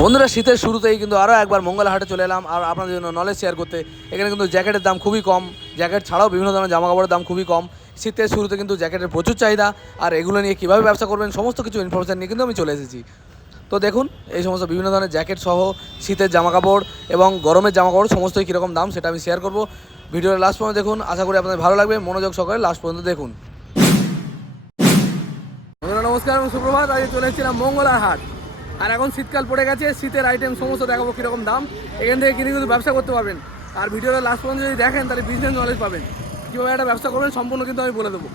বন্ধুরা, শীতের শুরুতেই কিন্তু আরও একবার মঙ্গলহাটে চলে এলাম আর আপনাদের জন্য নলেজ শেয়ার করতে। এখানে কিন্তু জ্যাকেটের দাম খুবই কম। জ্যাকেট ছাড়াও বিভিন্ন ধরনের জামা কাপড়ের দাম খুবই কম। শীতের শুরুতে কিন্তু জ্যাকেটের প্রচুর চাহিদা। আর এগুলো নিয়ে কীভাবে ব্যবসা করবেন, সমস্ত কিছু ইনফরমেশান নিয়ে কিন্তু আমি চলে এসেছি। তো দেখুন, এই সমস্ত বিভিন্ন ধরনের জ্যাকেট সহ শীতের জামা কাপড় এবং গরমের জামা কাপড় সমস্তই কীরকম দাম সেটা আমি শেয়ার করব। ভিডিওর লাস্ট পর্যন্ত দেখুন। আশা করি আপনাদের ভালো লাগবে। মনোযোগ সহকারে লাস্ট পর্যন্ত দেখুন। নমস্কার, আমি সুপ্রভাত। আজকে চলে এসেছিলাম মঙ্গলার হাট আর এখন শীতকাল পড়ে গেছে, শীতের আইটেম সমস্ত দেখাবো কীরকম দাম। এখান থেকে কিনে কিন্তু ব্যবসা করতে পারবেন। আর ভিডিওটা লাস্ট পর্যন্ত যদি দেখেন, তাহলে বিজনেস নলেজ পাবেন। কীভাবে একটা ব্যবসা করবেন, সম্পূর্ণ কিন্তু আমি বলে দেবো।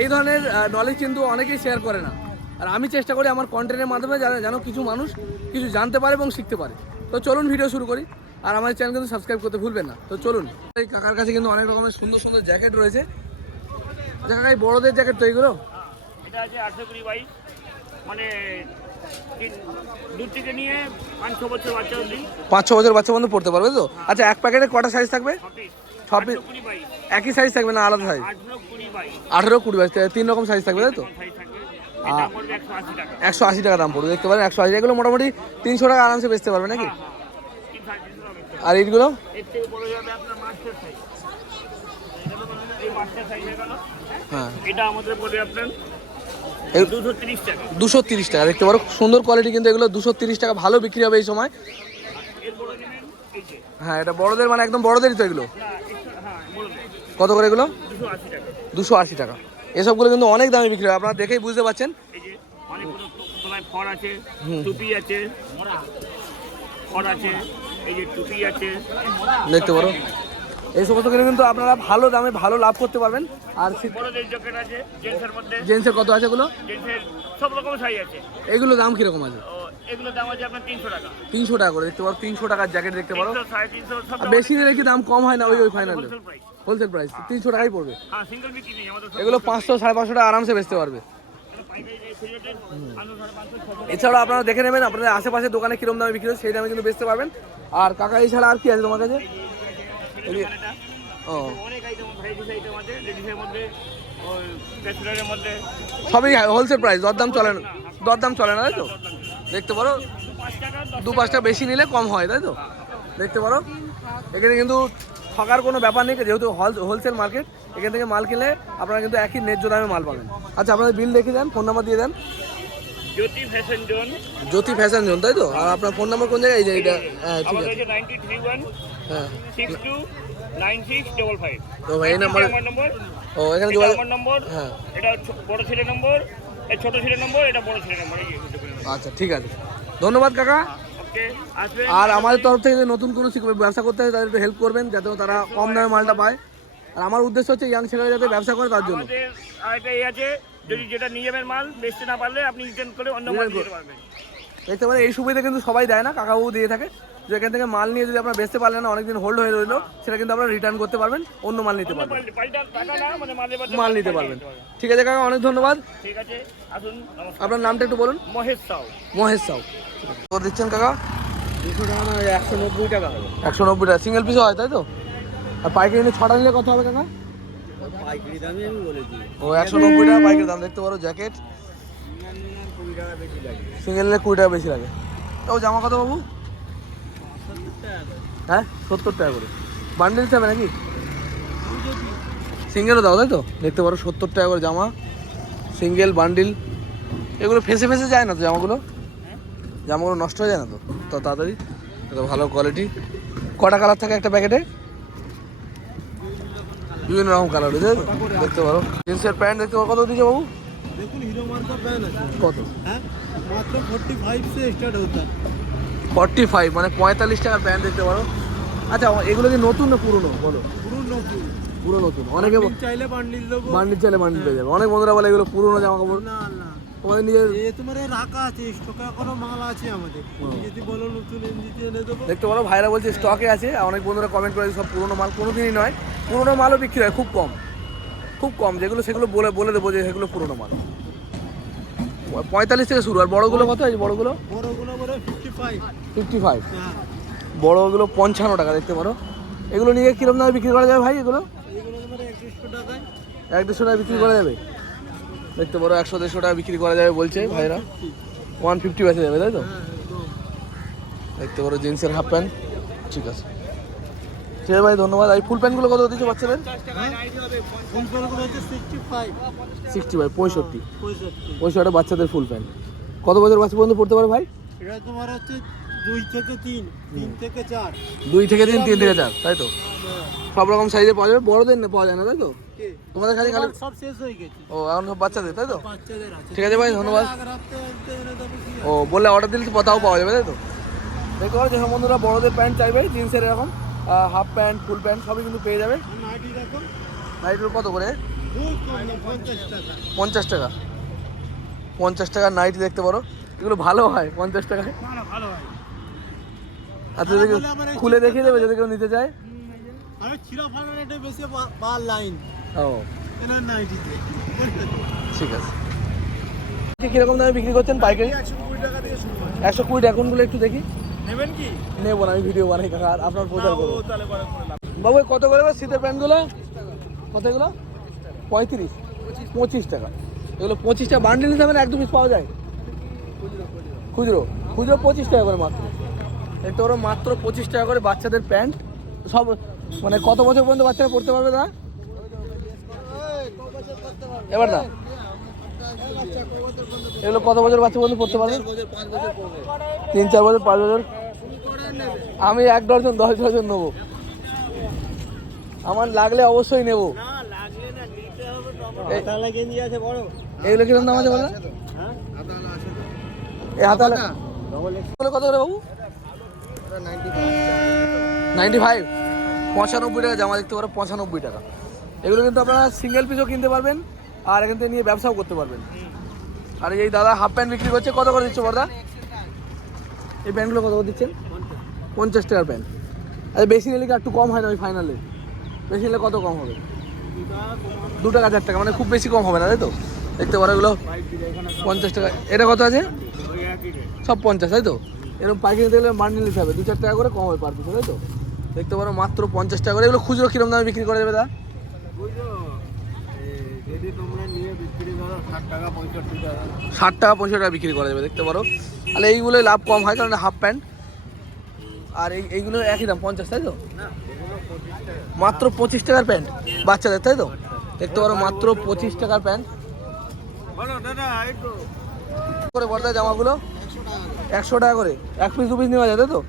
এই ধরনের নলেজ কিন্তু অনেকেই শেয়ার করে না। আর আমি চেষ্টা করি আমার কন্টেন্টের মাধ্যমে যেন যেন কিছু মানুষ কিছু জানতে পারে এবং শিখতে পারে। তো চলুন ভিডিও শুরু করি। আর আমার চ্যানেল কিন্তু সাবস্ক্রাইব করতে ভুলবেন না। তো চলুন। এই কাকার কাছে কিন্তু অনেক রকমের সুন্দর সুন্দর জ্যাকেট রয়েছে। কাকা বড়দের জ্যাকেট তো এইগুলো? এটা আছে মানে পাঁচ ছ বছর বাচ্চা বন্ধু পড়তে পারবে তো? আচ্ছা এক প্যাকেটে কটা সাইজ থাকবে? ছ পিস একই সাইজ থাকবে না আলাদা সাইজ আঠেরো কুড়ি বাইশ তিন রকম সাইজ থাকবে তাই তো? একশো আশি টাকা। টাকা দাম পড়বে দেখতে পারেন একশো আশি এগুলো মোটামুটি তিনশো টাকা আরামসে বেচতে পারবে নাকি? হ্যাঁ হ্যাঁ টাকা আর এইগুলো? হয়ে গেল হ্যাঁ। এটা আমাদের পড়বে আপনার এই- দুশো তিরিশ টাকা। দেখতে পারো সুন্দর কোয়ালিটি কিন্তু এগুলো দুশো তিরিশ টাকা ভালো বিক্রি হবে এই সময়। হ্যাঁ এটা বড়দের মানে একদম বড়দেরই তো এগুলো। কত করে এগুলো? দুশো আশি টাকা। এসবগুলো কিন্তু অনেক দামে বিক্রি হয় আপনারা দেখেই বুঝতে পারছেন। এই যে অনেক কোনো তোলায় ফর আছে টুপি আছে আছে এই যে টুপি আছে। দেখতে পারো। এই সমস্ত কিনে কিন্তু আপনারা ভালো দামে ভালো লাভ করতে পারবেন। আর জেন্টসের কত আছে এগুলো? সব রকম সাইজ আছে। এগুলো দাম কীরকম আছে? এগুলো দাম আছে আপনার তিনশো টাকা। তিনশো টাকা করে দেখতে পারো তিনশো টাকার জ্যাকেট দেখতে পারো। বেশি নিলে কি দাম কম হয় না ওই ওই ফাইনালে হোলসেল প্রাইস তিনশো টাকাই পড়বে। হ্যাঁ এগুলো পাঁচশো সাড়ে পাঁচশো টাকা আরামসে বেচতে পারবে। এছাড়াও আপনারা দেখে নেবেন আপনাদের আশেপাশে দোকানে কিরম দামে বিক্রি হয় সেই দামে কিন্তু বেচতে পারবেন। আর কাকা এছাড়া আর কি আছে তোমার কাছে? ও। অনেক আইটেম ভ্যারাইটিস আইটেম আছে লেডিসের মধ্যে ব্যাচেলারের মধ্যে। সবই হোলসেল প্রাইস দরদাম চলে না দরদাম চলে না তাই তো? দেখতে পারো দু পাঁচটা বেশি নিলে কম হয় তাই তো? দেখতে পারো। এখানে কিন্তু ঠকার কোনো ব্যাপার নেই যেহেতু হোলসেল মার্কেট এখান থেকে মাল কিনলে আপনারা কিন্তু একই ন্যায্য দামে মাল পাবেন। আচ্ছা আপনাদের বিল লিখে দেন ফোন নাম্বার দিয়ে দেন। Jyoti fashion zone Jyoti fashion zone তাই তো? আর আপনার ফোন নাম্বার কোন জায়গায়? এই যে এটা হ্যাঁ ঠিক আছে। Six two nine six double five তো ভাই এই নাম্বার আমার নম্বর। ও এখানে এটা যোগাযোগ আমার নম্বর। হ্যাঁ। এটা বড় ছেলের নম্বর। এটা ছোট ছেলের নম্বর এটা বড় ছেলের নম্বর। আচ্ছা ঠিক আছে। ধন্যবাদ কাকা। আর আমাদের তরফ থেকে নতুন কোনো শিখবে ব্যবসা করতে হয় তাদের একটু হেল্প করবেন যাতে তারা কম দামে মালটা পায়। আর আমার উদ্দেশ্য হচ্ছে ইয়াং ছেলেরা যাতে ব্যবসা করে তার জন্য। আমাদের আরেকটা এই আছে। যদি যেটা নিয়ে যাবেন মাল বেচতে না পারলে আপনি রিটার্ন করে অন্য মাল দিতে পারবেন। দেখতে পারেন এই সুবিধা কিন্তু সবাই দেয় না কাকাবাবু দিয়ে থাকে। যে এখান থেকে মাল নিয়ে যদি আপনারা বেচতে পারলেন না অনেকদিন হোল্ড হয়ে রইল সেটা কিন্তু আপনারা রিটার্ন করতে পারবেন অন্য মাল নিতে পারবেন। মানে মাল নিতে পারবেন। ঠিক আছে কাকা অনেক ধন্যবাদ। ঠিক আছে আসুন আপনার নামটা একটু বলুন। মহেশ সাউ। মহেশ সাউ। কত দিচ্ছেন কাকা? একশো নব্বই টাকা একশো নব্বই টাকা। সিঙ্গেল পিসও হয় তাই তো? আর পাইকারি নিয়ে ছটা নিলে কত হবে কাকা? পাইকারি দামে আমি বলেছি। ও একশো নব্বই টাকা পাইকারি দাম দেখতে পারো জ্যাকেট সিঙ্গেল নিলে কুড়ি টাকা বেশি লাগে। ও জামা কত বাবু? হ্যাঁ সত্তর টাকা করে। বান্ডেল যাবে নাকি? সিঙ্গেলও দাও, তাই তো? দেখতে পারো, সত্তর টাকা করে জামা, সিঙ্গেল, বান্ডিল। এগুলো ফেসে ফেসে যায় না তো জামাগুলো? জামাগুলো নষ্ট হয়ে যায় না তো? তো তাড়াতাড়ি এটা ভালো কোয়ালিটি কটা কালার থাকে একটা প্যাকেটে বিভিন্ন রকম কালার রয়েছে দেখতে পারো। জিন্সের প্যান্ট দেখতে পারো। কত দিচ্ছে বাবু? দেখুন হিরো আছে। কত? হ্যাঁ? মাত্র ফোর্টি ফাইভ সে স্টার্ট ফাইভ মানে পঁয়তাল্লিশ টাকার প্যান্ট দেখতে পারো। আচ্ছা এগুলো কি নতুন না বলো। পুরো নতুন। চাইলে চাইলে হ্যাঁ। যাবে। অনেক বন্ধুরা বলে এগুলো জামা কাপড়। না না। তোমাদের নিজের রাখা আছে স্টকে মাল আছে আমাদের। যদি বলো নতুন এনে দেখতে পারো ভাইরা বলছে স্টকে আছে। অনেক বন্ধুরা কমেন্ট করে সব পুরনো মাল। কোনো দিনই নয়। পুরনো মালও বিক্রি হয় খুব কম। খুব কম যেগুলো সেগুলো বলে বলে দেবো যে সেগুলো পুরোনো মাল। পঁয়তাল্লিশ থেকে শুরু আর বড়গুলো কত এই বড়গুলো? ফিফটি ফাইভ হ্যাঁ। বড়গুলো পঞ্চান্ন টাকা দেখতে পারো। এগুলো নিয়ে কিরম দামে বিক্রি করা যাবে ভাই এগুলো? এক দেড়শো টাকা বিক্রি করা যাবে? দেখতে পারো একশো দেড়শো টাকা বিক্রি করা যাবে বলছে ভাইরা। ওয়ান ফিফটি বেঁচে যাবে তাই তো? হ্যাঁ দেখতে পারো জিন্সের হাফ প্যান্ট ঠিক আছে। ঠিক ভাই ধন্যবাদ। এই ফুল প্যান্টগুলো কত দিচ্ছে বাচ্চাদের সিক্সটি ফাইভ পঁয়ষট্টি। পঁয়ষট্টি। বাচ্চাদের ফুল প্যান্ট। কত বছর বাচ্চা পর্যন্ত পড়তে পারে ভাই? এটা তোমার হচ্ছে দুই থেকে তিন তিন থেকে চার। দুই থেকে তিন তিন থেকে চার তাই তো? সব রকম সাইজে পাওয়া যাবে। বড়দের নে- পাওয়া যায় না তাই তো? তোমাদের খালি খালি সব শেষ হয়ে গেছে। ও এখন সব বাচ্চাদের তাই তো? ঠিক আছে ভাই ধন্যবাদ। কি ও বললে অর্ডার দিলে তো তাও পাওয়া যাবে তাই তো? দেখতে পারো যেসব বন্ধুরা বড়দের প্যান্ট চাইবে জিন্সের এরকম। হাফ প্যান্ট ফুল প্যান্ট সবই কিন্তু পেয়ে যাবে। নাইটগুলো কত করে? পঞ্চাশ টাকা। পঞ্চাশ টাকা পঞ্চাশ টাকার নাইটি দেখতে পারো। এগুলো ভালো হয়, পঞ্চাশ টাকায়। আচ্ছা যদি খুলে দেখিয়ে দেবে, যদি কেউ নিতে চায়। ও। ঠিক আছে। কীরকম দামে বিক্রি করছেন পাইকারি? একশো কুড়ি টাকা কুড়ি এখনগুলো একটু দেখি। নেবেন কি? নেব না আমি ভিডিও বানাই কাকা আর আপনার প্রচার করব। তাহলে করে করে বাবু এই কত করে এবার শীতের প্যান্টগুলো? কত এগুলো পঁয়ত্রিশ। পঁচিশ টাকা। এগুলো পঁচিশ টাকা বান্ডিল হিসাবে এক দু পিস পাওয়া যায়? খুচরো খুচরো পঁচিশ টাকা করে মাত্র। দেখতে পারো মাত্র পঁচিশ টাকা করে বাচ্চাদের প্যান্ট। সব মানে কত বছর পর্যন্ত বাচ্চারা পড়তে পারবে না এবার না এগুলো কত বছর বাচ্চা পর্যন্ত পড়তে পারবে? তিন চার বছর পাঁচ বছর? আমি এক ডজন দশ ডজন নেব। আমার লাগলে অবশ্যই নেব। এগুলো কীরকম দাম আছে বলো? হ্যাঁ? এই হাতালে কত করে বাবু? নাইনটি ফাইভ পঁচানব্বই টাকা জামা দেখতে পারো পঁচানব্বই টাকা। এগুলো কিন্তু আপনারা সিঙ্গেল পিসও কিনতে পারবেন। আর এখান থেকে নিয়ে ব্যবসাও করতে পারবেন। আর এই দাদা হাফ প্যান্ট বিক্রি করছে, কত করে দিচ্ছে বর্দা এই প্যান্টগুলো কত করে দিচ্ছেন? পঞ্চাশ টাকার প্যান্ট আচ্ছা বেশি নিলে কি একটু কম হয় না ওই ফাইনালে বেশি নিলে কত কম হবে? দু টাকা, চার টাকা মানে খুব বেশি কম হবে না, তাই তো? দেখতে পারো এগুলো। পঞ্চাশ টাকা, এটা কত আছে? সব পঞ্চাশ, তাই তো? এরকম পাইকারি দিলে বান্ডিল নিতে হবে, দু চার টাকা করে কম হবে পার তাই তো? দেখতে পারো মাত্র পঞ্চাশ টাকা করে। এগুলো খুচরো কিরম দামে বিক্রি করা যাবে দা বুঝলো যদি তোমরা নিয়ে বিক্রি করো ষাট টাকা পঁয়ষট্টি টাকা বিক্রি করা যাবে, দেখতে পারো। তাহলে এইগুলোই লাভ কম হয়, কারণ হাফ প্যান্ট আর এই এইগুলো একই দাম, পঞ্চাশ, তাই তো? মাত্র পঁচিশ টাকার প্যান্ট বাচ্চাদের, তাই তো? দেখতে পারো, মাত্র পঁচিশ টাকার প্যান্ট করে বর্তায় জামাগুলো, একশো টাকা করে। এক পিস দু পিস নেওয়া যায়, তাই তো?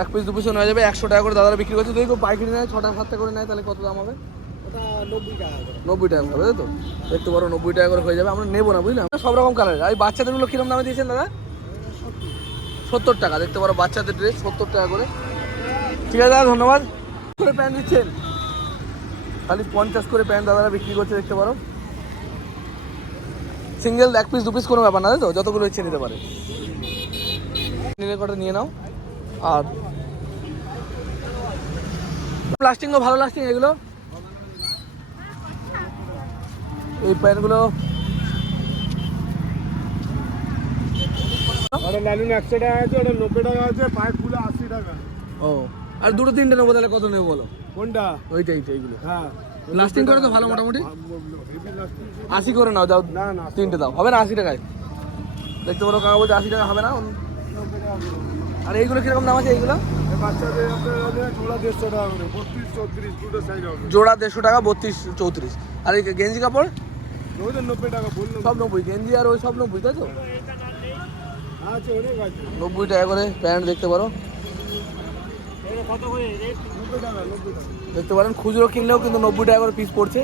এক পিস দু পিসও নেওয়া যাবে, একশো টাকা করে দাদারা বিক্রি করছে। যদি কেউ পাইকারি নেয়, ছটা টাকা সাত টাকা করে নেয়, তাহলে কত দাম হবে? নব্বই টাকা করে। তো? দেখতে পারো নব্বই টাকা করে হয়ে যাবে, আমরা নেব না বুঝলাম সব রকম কালার আর বাচ্চাদেরগুলো কিরম দামে দিয়েছেন দাদা? সত্তর টাকা। দেখতে পারো বাচ্চাদের ড্রেস সত্তর টাকা করে। ঠিক আছে দাদা, ধন্যবাদ। করে প্যান্ট দিচ্ছেন খালি পঞ্চাশ করে প্যান্ট দাদারা বিক্রি করছে, দেখতে পারো। সিঙ্গেল এক পিস দু পিস কোনো ব্যাপার না, তাই তো? যতগুলো ইচ্ছে নিতে পারে। নিলে কটা নিয়ে নাও। আর লাস্টিংও ভালো লাস্টিং এগুলো এই প্যান্টগুলো ওটা লালুন একশো টাকা আছে ওটা নব্বই টাকা আছে পায়ে ফুলে আশি টাকা। ও আর দুটো তিনটে নেব তাহলে কত নেব বলো? কোনটা? ওইটা এইটা এইগুলো। হ্যাঁ। লাস্টিং করে তো ভালো মোটামুটি? আশি করে নাও যাও না না তিনটে দাও। হবে না আশি টাকায়? দেখতে পারো কাকা বলছে আশি টাকা হবে না। আর এইগুলো কীরকম দাম আছে এইগুলো? এই জোড়া দেড়শো টাকা বত্রিশ চৌত্রিশ। আর এই গেঞ্জি কাপড়? সব নব্বই গেঞ্জি আর ওই সব নব্বই তাই তো? নব্বই টাকা করে প্যান্ট দেখতে পারো। দেখতে পারেন খুচরো কিনলেও কিন্তু নব্বই টাকা করে পিস পড়ছে।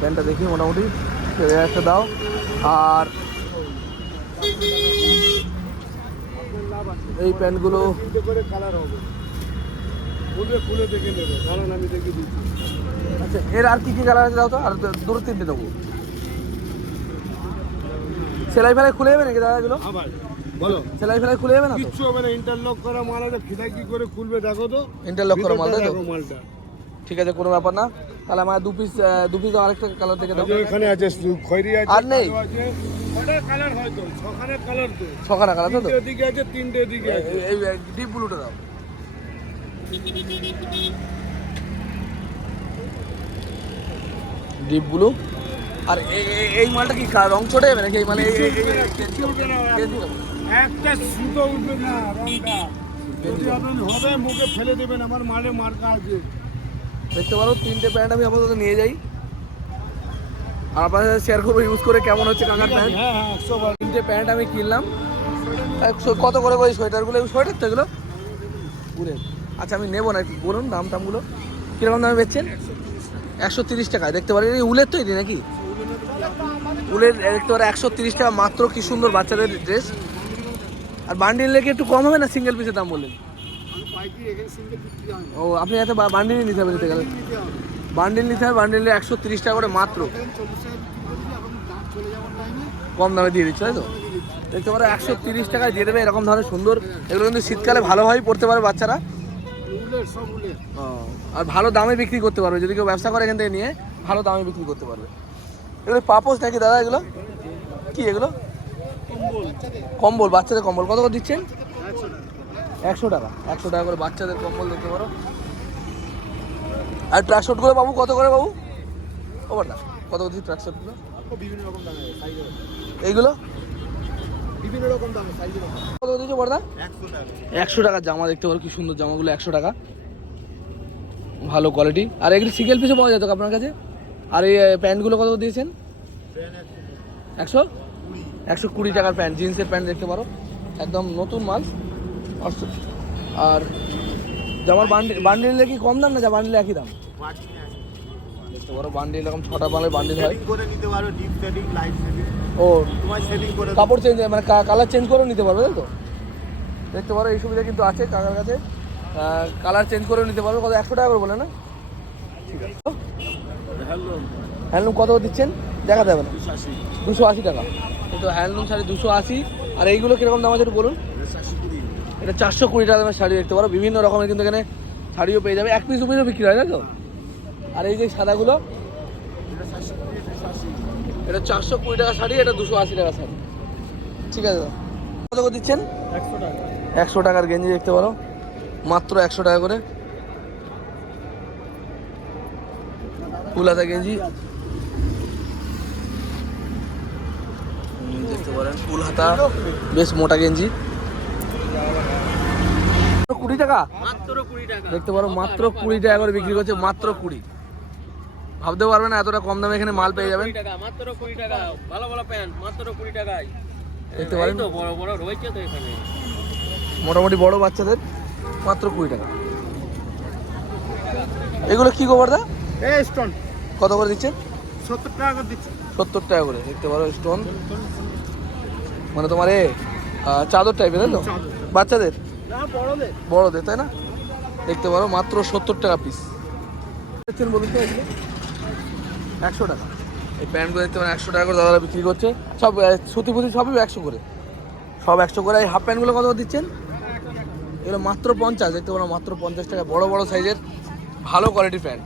প্যান্টটা দেখি মোটামুটি একটা দাও। আর এই প্যান্টগুলো কালার হবে। খুলবে খুলে দেখে নেবে কারণ আমি দেখে দিচ্ছি। আচ্ছা এর আর কি কি কালার আছে দাও তো? আর দুটো তিনটে দেবো। সেলাই ফেলাই খুলে যাবে নাকি দাদা এগুলো? বলো। সেলাই ফেলাই খুলে যাবে না কিচ্ছু হবে না ইন্টারলক করা মাল আছে ফিতা কি করে খুলবে দেখো তো? ইন্টারলক করা মাল দেখো মালটা। ঠিক আছে কোনো ব্যাপার না। তাহলে আমার দু পিস দু পিস আরেকটা কালার থেকে দাও। এখানে আছে খয়রি আছে আর নেই? কটা কালার হয়তো ছখানে কালার তো। ছখানা কালার তো? তিনটে দিকে আছে তিনটে দিকে আছে। এই ডিপ ব্লুটা দাও। ডিপ ব্লু আর এই মালটা কি কা- রং চটে যাবে নাকি মানে। একটা সুতো উঠবে না রংটা যদি আপনি হবে মুখে ফেলে দেবেন আমার মালে মার্কা আছে দেখতে পারো তিনটে প্যান্ট আমি আপাতত নিয়ে যাই আর আপনাদের সাথে শেয়ার করব ইউজ করে কেমন হচ্ছে কাকার প্যান্ট হ্যাঁ হ্যাঁ তিনটে প্যান্ট আমি কিনলাম কত করে করে সোয়েটারগুলো সোয়েটার তো এগুলো আচ্ছা আমি নেব না একটু বলুন দাম টামগুলো কীরকম দামে বেচছেন একশো তিরিশ টাকায়, দেখতে পারি এই উলের তৈরি নাকি? উলের দেখতে পারে একশো তিরিশ টাকা মাত্র, কি সুন্দর বাচ্চাদের ড্রেস আর বান্ডিল লেগে একটু কম হবে না সিঙ্গেল পিসের দাম বললেন? ও, আপনি এত বান্ডিলই নিতে হবে নিতে গেলে। বান্ডিল নিতে হবে বান্ডিলে একশো তিরিশ টাকা করে মাত্র। কম দামে দিয়ে দিচ্ছে, তাই তো? দেখতে পারো একশো তিরিশ টাকায় দিয়ে দেবে, এরকম ধরনের সুন্দর। এগুলো কিন্তু শীতকালে ভালোভাবেই পড়তে পারে বাচ্চারা। আর ভালো দামে বিক্রি করতে পারবে। যদি কেউ ব্যবসা করে এখান থেকে নিয়ে ভালো দামে বিক্রি করতে পারবে। এগুলো পাপোস নাকি দাদা এগুলো? কি এগুলো? কম্বল। বাচ্চাদের কম্বল। কত করে দিচ্ছেন? একশো টাকা। একশো টাকা। করে বাচ্চাদের কম্বল দেখতে পারো। আর ট্রাক শুটগুলো বাবু কত করে বাবু? ওভারটা কত করে দিচ্ছি ট্রাক শুটগুলো বিভিন্ন রকম এইগুলো? বিভিন্ন রকম দামে সাইজের কত করে বড়দা একশো টাকা। টাকার জামা দেখতে পারো কি সুন্দর জামাগুলো একশো টাকা। ভালো কোয়ালিটি আর এগুলি সিঙ্গেল পিসে পাওয়া যেত আপনার কাছে? আর এই প্যান্টগুলো কত দিয়েছেন? একশো? একশো কুড়ি টাকার প্যান্ট জিন্সের প্যান্ট দেখতে পারো। একদম নতুন মাল। আর জামার বান্ডিল বান্ডিলে কি কম দাম না যা বান্ডিলে একই দাম? দেখতে পারো বান্ডিল এরকম ছটা মালের বান্ডিল হয়। করে নিতে পারো ডিপ সেটিং লাইট সেটিং ও তোমার সেটিং করে কাপড় চেঞ্জ মানে কালার চেঞ্জ করেও নিতে পারবে তাই তো? দেখতে পারো এই সুবিধা কিন্তু আছে কাকার কাছে। কালার চেঞ্জ করেও নিতে পারবে কত একশো টাকা করে বলে না? ঠিক আছে। হ্যান্ডলুম কত দিচ্ছেন? দেখা যাবে না। দুশো আশি টাকা। কিন্তু হ্যান্ডলুম শাড়ি দুশো আশি। আর এইগুলো কীরকম দাম আছে একটু বলুন? এটা চারশো কুড়ি টাকা দামের শাড়ি দেখতে পারো। বিভিন্ন রকমের কিন্তু এখানে শাড়িও পেয়ে যাবে। এক পিস দু পিসও বিক্রি হয় তাই তো? আর এই যে সাদাগুলো এটা চারশো কুড়ি টাকা শাড়ি এটা দুশো আশি টাকা শাড়ি। ঠিক আছে দাদা। কত করে দিচ্ছেন? একশো টাকা। একশো টাকার গেঞ্জি দেখতে পারো। মাত্র একশো টাকা করে। ফুলাতা গেঞ্জি। দেখতে পারেন। ফুল হাতা বেশ মোটা গেঞ্জি। কুড়ি টাকা? মাত্র কুড়ি টাকা। দেখতে পারো মাত্র কুড়ি টাকা করে বিক্রি করছে মাত্র কুড়ি। ভাবতে পারবে না এতটা কম দামে এখানে মাল পেয়ে যাবেন। টাকা মাত্র কুড়ি টাকা। ভালো ভালো প্যান্ট মাত্র কুড়ি টাকায়। দেখতে পারেন। তো বড় বড় রয়েছে তো এখানে। মোটামুটি বড় বাচ্চাদের মাত্র কুড়ি টাকা। এগুলো কি গোবর দা? এই স্টোন কত করে দিচ্ছেন? সত্তর টাকা করে দিচ্ছি। সত্তর টাকা করে দেখতে পারো স্টোন মানে তোমার এ চাদর টাইপের তাই তো? বাচ্চাদের? না বড়দের। তাই না? দেখতে পারো মাত্র সত্তর টাকা পিস দেখছেন বলুন তো এগুলো? একশো টাকা। এই প্যান্টগুলো দেখতে পারেন একশো টাকা করে দাদারা বিক্রি করছে। সব সুতি ফুতি সবই একশো করে। সব একশো করে। এই হাফ প্যান্টগুলো কত দিচ্ছেন? এগুলো মাত্র পঞ্চাশ। দেখতে পারো মাত্র পঞ্চাশ টাকা বড় বড় সাইজের ভালো কোয়ালিটির প্যান্ট।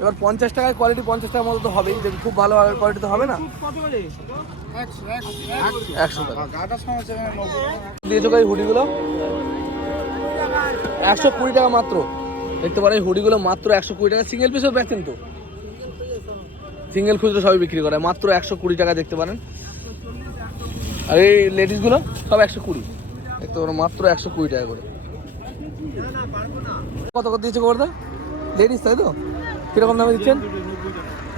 এবার পঞ্চাশ টাকায় কোয়ালিটি পঞ্চাশ টাকার মতো তো হবেই। যদি খুব ভালো কোয়ালিটি তো হবে না? একশো টাকা। দিয়েছ এই হুডিগুলো? একশো কুড়ি টাকা মাত্র। দেখতে পারো এই হুডিগুলো মাত্র একশো কুড়ি টাকা সিঙ্গেল পিসও বেচেন তো? সিঙ্গেল খুচরো সবই বিক্রি করে মাত্র একশো কুড়ি টাকা দেখতে পারেন। আর এই লেডিসগুলো সব একশো কুড়ি। দেখতে পারো, মাত্র একশো কুড়ি টাকা করে। কত করে দিয়েছে খবরদা লেডিস, তাই তো? কীরকম দামে দিচ্ছেন?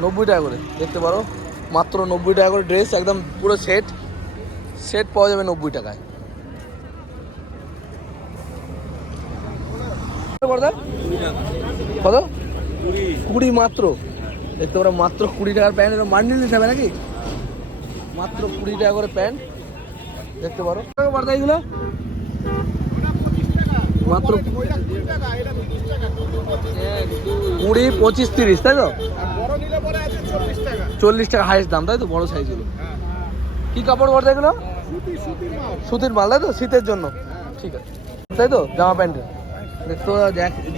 নব্বই টাকা করে। দেখতে পারো, মাত্র নব্বই টাকা করে ড্রেস একদম পুরো সেট সেট পাওয়া যাবে নব্বই টাকায়? কত? কুড়ি মাত্র? দেখতে পারো মাত্র কুড়ি টাকার প্যান্ট, এটা মান্ডিল নিতে হবে নাকি? মাত্র কুড়ি টাকা করে প্যান্ট। দেখতে পারো। বড়দা এগুলো? মাত্র কুড়ি, পঁচিশ, তিরিশ, তাই তো? চল্লিশ টাকা দাম, তাই তো? সাইজগুলো এগুলো। সুতির মাল, তাই তো? শীতের জন্য। ঠিক আছে। তাই তো? জামা প্যান্টের।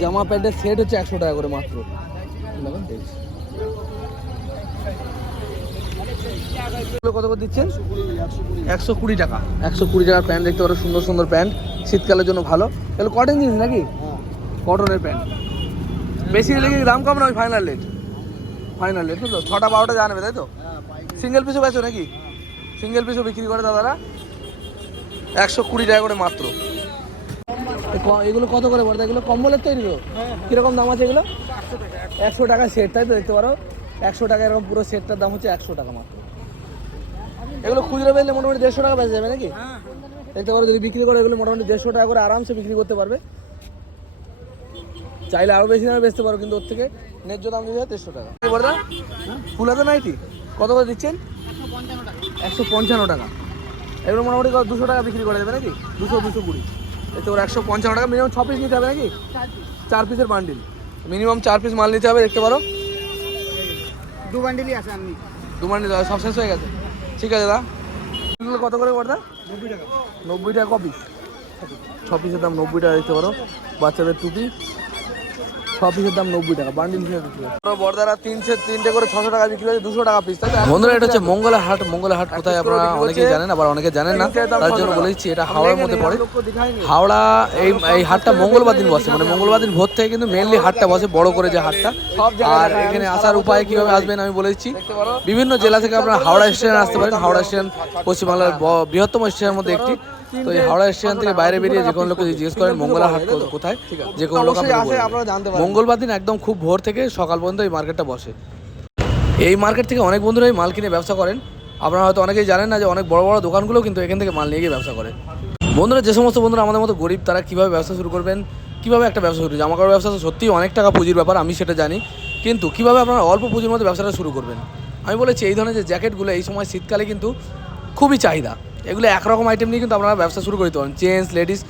জামা প্যান্টের সেট হচ্ছে একশো টাকা করে মাত্র দেখছি। এগুলো কত করে দিচ্ছেন? একশো কুড়ি টাকা। একশো কুড়ি টাকার প্যান্ট দেখতে পারো, সুন্দর সুন্দর প্যান্ট। শীতকালের জন্য ভালো। এগুলো কটন জিনিস নাকি? কটনের প্যান্ট। বেশি হলে কি দাম কম না ওই ফাইনাল রেট ফাইনাল রেট তো ছটা বারোটা জানবে, তাই তো? সিঙ্গেল পিসও বেচো নাকি? সিঙ্গেল পিসও বিক্রি করে দাদারা একশো কুড়ি টাকা করে মাত্র। এগুলো কত করে পড়ে? এগুলো কম্বলের তৈরি তো? কীরকম দাম আছে এগুলো? একশো টাকা সেট তাই তো দেখতে পারো? একশো টাকা এরকম পুরো সেটটার দাম হচ্ছে একশো টাকা মাত্র। এগুলো খুচরো পেলে মোটামুটি দেড়শো টাকা বেঁচে যাবে নাকি? দেখতে পারো যদি বিক্রি করে এগুলো মোটামুটি দেড়শো টাকা করে আরামসে বিক্রি করতে পারবে। চাইলে আরও বেশি দামে বেচতে পারো কিন্তু ওর থেকে। ন্যায্য দাম দিতে হয় দেড়শো টাকা। বলদা ফুল হাতে নাইটি কত করে দিচ্ছেন? একশো পঞ্চান্ন টাকা। এগুলো মোটামুটি দুশো টাকা বিক্রি করে দেবে নাকি? দুশো দুশো কুড়ি। দেখতে পারো একশো পঞ্চান্ন টাকা মিনিমাম ছ পিস নিতে হবে নাকি? চার পিসের বান্ডিল মিনিমাম চার পিস মাল নিতে হবে দেখতে পারো। দু বান্ডিলই আছে আপনি দু বান্ডিল সব শেষ হয়ে গেছে। ঠিক আছে দাদা কত করে করদা নব্বই টাকা। নব্বই টাকা কপি? ছ পিসের দাম নব্বই টাকা দেখতে পারো। বাচ্চাদের টুপি। পিসের দাম নব্বই টাকা বান্ডিল তিনশে তিনটে করে ছশো টাকা বিক্রি হচ্ছে দুশো টাকা পিস বন্ধুরা এটা হচ্ছে মঙ্গলা হাট মঙ্গলা হাট কোথায় আপনারা অনেকেই জানেন আবার অনেকে জানেন না তার জন্য বলেছি এটা হাওড়ার মধ্যে পড়ে। হাওড়া এই এই হাটটা মঙ্গলবার দিন বসে মানে মঙ্গলবার দিন ভোর থেকে কিন্তু মেনলি হাটটা বসে বড় করে যে হাটটা। আর এখানে আসার উপায় কীভাবে আসবেন আমি বলে দিচ্ছি বিভিন্ন জেলা থেকে আপনারা হাওড়া স্টেশনে আসতে পারেন। হাওড়া স্টেশন পশ্চিমবাংলার বৃহত্তম স্টেশনের মধ্যে একটি। তো এই হাওড়া স্টেশন থেকে বাইরে বেরিয়ে যে কোনো লোককে জিজ্ঞেস করেন মঙ্গলা হাট কোথায়? যে কোনো লোক। মঙ্গলবার দিন একদম খুব ভোর থেকে সকাল পর্যন্ত এই মার্কেটটা বসে। এই মার্কেট থেকে অনেক বন্ধুরাই মাল কিনে ব্যবসা করেন। আপনারা হয়তো অনেকেই জানেন না যে অনেক বড় বড় দোকানগুলো কিন্তু এখান থেকে মাল নিয়ে গিয়ে ব্যবসা করে। বন্ধুরা যে সমস্ত বন্ধুরা আমাদের মতো গরিব তারা কীভাবে ব্যবসা শুরু করবেন? কীভাবে একটা ব্যবসা শুরু জামা কাপড় ব্যবসা তো সত্যিই অনেক টাকা পুঁজির ব্যাপার আমি সেটা জানি। কিন্তু কীভাবে আপনারা অল্প পুঁজির মধ্যে ব্যবসাটা শুরু করবেন? আমি বলেছি এই ধরনের যে জ্যাকেটগুলো এই সময় শীতকালে কিন্তু খুবই চাহিদা। এগুলো একরকম আইটেম নিয়ে কিন্তু আপনারা ব্যবসা শুরু করতে পারেন। জেন্টস লেডিস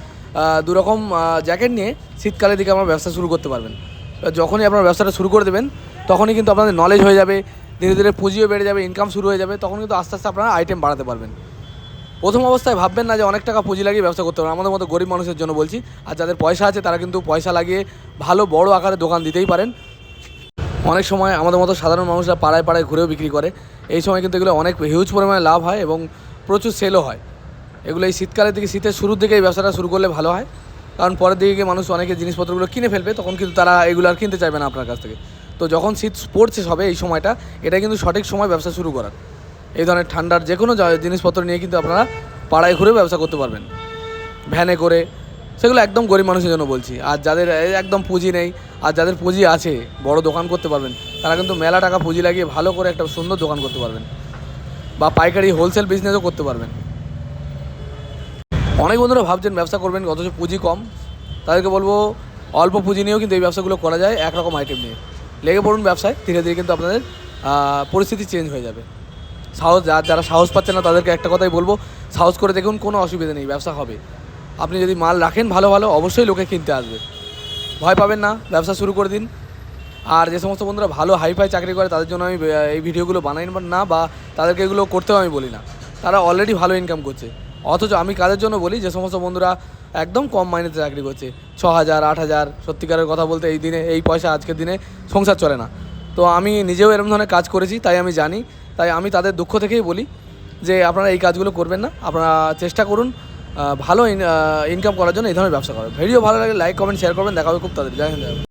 দু রকম জ্যাকেট নিয়ে শীতকালের দিকে আপনারা ব্যবসা শুরু করতে পারবেন। যখনই আপনার ব্যবসাটা শুরু করে দেবেন, তখনই কিন্তু আপনাদের নলেজ হয়ে যাবে, ধীরে ধীরে পুঁজিও বেড়ে যাবে ইনকাম শুরু হয়ে যাবে, তখন কিন্তু আস্তে আস্তে আপনারা আইটেম বাড়াতে পারবেন। প্রথম অবস্থায় ভাববেন না যে অনেক টাকা পুঁজি লাগিয়ে ব্যবসা করতে পারবেন। আমাদের মতো গরিব মানুষের জন্য বলছি, আর যাদের পয়সা আছে তারা কিন্তু পয়সা লাগিয়ে ভালো, বড় আকারে দোকান দিতেই পারেন। অনেক সময় আমাদের মতো সাধারণ মানুষরা পাড়ায় পাড়ায় ঘুরেও বিক্রি করে। এই সময় কিন্তু এগুলো অনেক হিউজ পরিমাণে লাভ হয় এবং প্রচুর সেলও হয়। এগুলো এই শীতকালের দিকে, শীতের শুরুর দিকে এই ব্যবসাটা শুরু করলে ভালো হয়। কারণ পরের দিকে মানুষ অনেকে জিনিসপত্রগুলো কিনে ফেলবে, তখন কিন্তু তারা এগুলো আর কিনতে চাইবে না আপনার কাছ থেকে। তো যখন শীত পড়ছে সবে এই সময়টা, এটা কিন্তু সঠিক সময় ব্যবসা শুরু করার। এই ধরনের ঠান্ডার যে কোনো জিনিসপত্র নিয়ে কিন্তু আপনারা পাড়ায় ঘুরে ব্যবসা করতে পারবেন। ভ্যানে করে, সেগুলো একদম গরিব মানুষের জন্য বলছি। আর যাদের একদম পুঁজি নেই, আর যাদের পুঁজি আছে, বড় দোকান করতে পারবেন, তারা কিন্তু মেলা টাকা পুঁজি লাগিয়ে ভালো করে একটা সুন্দর দোকান করতে পারবেন। বা পাইকারি হোলসেল বিজনেসও করতে পারবেন। অনেক বন্ধুরা ভাবছেন ব্যবসা করবেন অথচ পুঁজি কম। তাদেরকে বলব, অল্প পুঁজি নিয়েও কিন্তু এই ব্যবসাগুলো করা যায়, একরকম আইটেম নিয়ে। লেগে পড়ুন ব্যবসায়, ধীরে ধীরে কিন্তু আপনাদের পরিস্থিতি চেঞ্জ হয়ে যাবে। সাহস যারা সাহস পাচ্ছে না, তাদেরকে একটা কথাই বলব, সাহস করে দেখুন কোনো অসুবিধা নেই, ব্যবসা হবে। আপনি যদি মাল রাখেন ভালো ভালো, অবশ্যই লোকে কিনতে আসবে। ভয় পাবেন না, ব্যবসা শুরু করে দিন। আর যে সমস্ত বন্ধুরা ভালো হাইফাই চাকরি করে, তাদের জন্য আমি এই ভিডিওগুলো বানাই না, বা তাদেরকে এগুলো করতেও আমি বলি না। তারা অলরেডি ভালো ইনকাম করছে। অথচ আমি কাদের জন্য বলি, যে সমস্ত বন্ধুরা একদম কম মাইনেতে চাকরি করছে। ছ হাজার আট হাজার সত্যিকারের কথা বলতে এই দিনে, এই পয়সা আজকের দিনে সংসার চলে না। তো আমি নিজেও এরকম ধরনের কাজ করেছি, তাই আমি জানি। তাই আমি তাদের দুঃখ থেকেই বলি যে আপনারা এই কাজগুলো করবেন না। আপনারা চেষ্টা করুন ভালো ইনকাম করার জন্য এই ধরনের ব্যবসা করার। ভিডিও ভালো লাগে লাইক কমেন্ট শেয়ার করবেন। দেখা হবে খুব তাদের জয় হিন্দ।